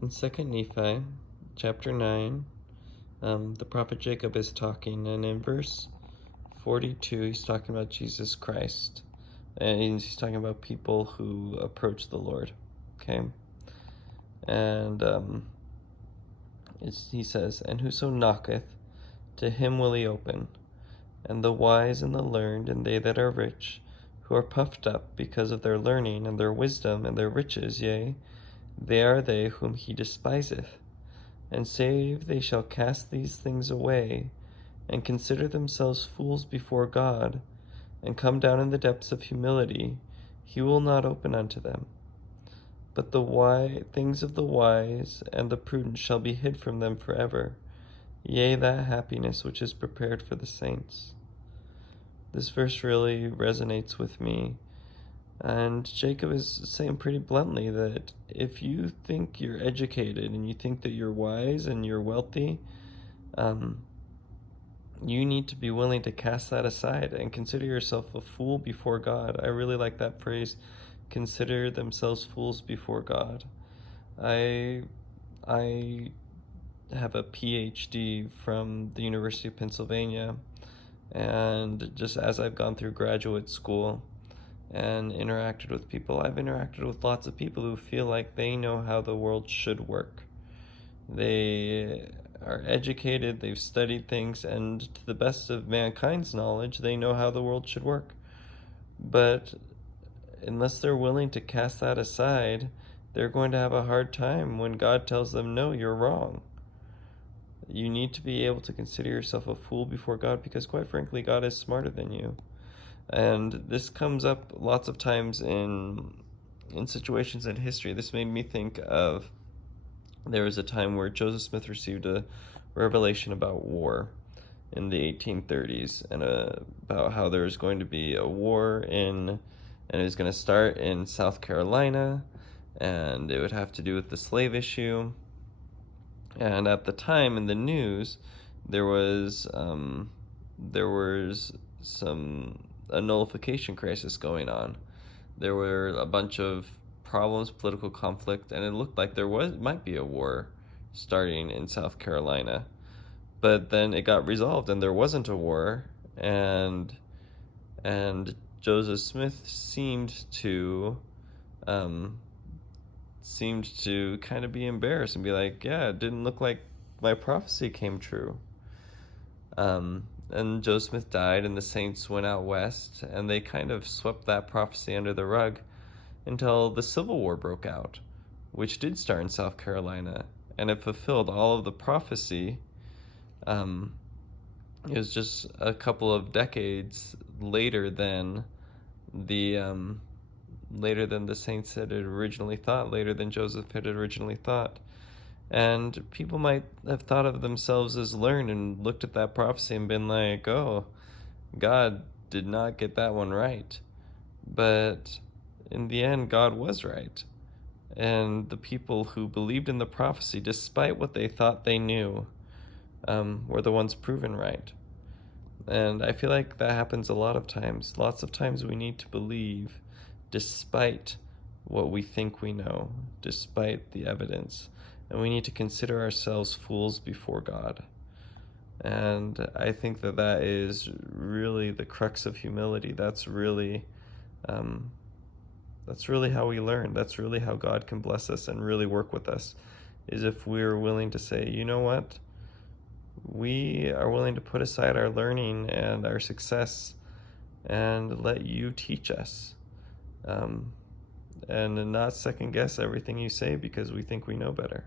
In 2nd Nephi, chapter 9, the prophet Jacob is talking, and in verse 42, he's talking about Jesus Christ, and he's talking about people who approach the Lord, okay? And he says, "And whoso knocketh, to him will he open, and the wise and the learned, and they that are rich, who are puffed up because of their learning and their wisdom and their riches, yea, they are they whom he despiseth. And save they shall cast these things away, and consider themselves fools before God, and come down in the depths of humility, he will not open unto them. But the things of the wise and the prudent shall be hid from them forever, yea, that happiness which is prepared for the saints." This verse really resonates with me. And Jacob is saying pretty bluntly that if you think you're educated and you think that you're wise and you're wealthy, you need to be willing to cast that aside and consider yourself a fool before God. I really like that phrase, consider themselves fools before God. I have a PhD from the University of Pennsylvania, and just as I've gone through graduate school and interacted with people, I've interacted with lots of people who feel like they know how the world should work. They are educated, they've studied things, and to the best of mankind's knowledge, they know how the world should work. But unless they're willing to cast that aside, they're going to have a hard time when God tells them, no, you're wrong. You need to be able to consider yourself a fool before God, because quite frankly, God is smarter than you. And this comes up lots of times in situations in history. This made me think of, there was a time where Joseph Smith received a revelation about war in the 1830s, and about how there was going to be a war and it was going to start in South Carolina, and it would have to do with the slave issue. And at the time in the news, there was a nullification crisis going on. There were a bunch of problems, political conflict, and it looked like there might be a war starting in South Carolina. But then it got resolved, and there wasn't a war, and Joseph Smith seemed to kind of be embarrassed and be like, yeah, it didn't look like my prophecy came true. And Joseph Smith died, and the saints went out west, and they kind of swept that prophecy under the rug until the Civil War broke out, which did start in South Carolina, and it fulfilled all of the prophecy. It was just a couple of decades later than the saints had originally thought, later than Joseph had originally thought. And people might have thought of themselves as learned and looked at that prophecy and been like, oh, God did not get that one right. But in the end, God was right. And the people who believed in the prophecy, despite what they thought they knew, were the ones proven right. And I feel like that happens a lot of times. Lots of times we need to believe despite what we think we know, despite the evidence. And we need to consider ourselves fools before God. And I think that is really the crux of humility. That's really how we learn. That's really how God can bless us and really work with us, is if we're willing to say, you know what? We are willing to put aside our learning and our success and let you teach us. And not second guess everything you say because we think we know better.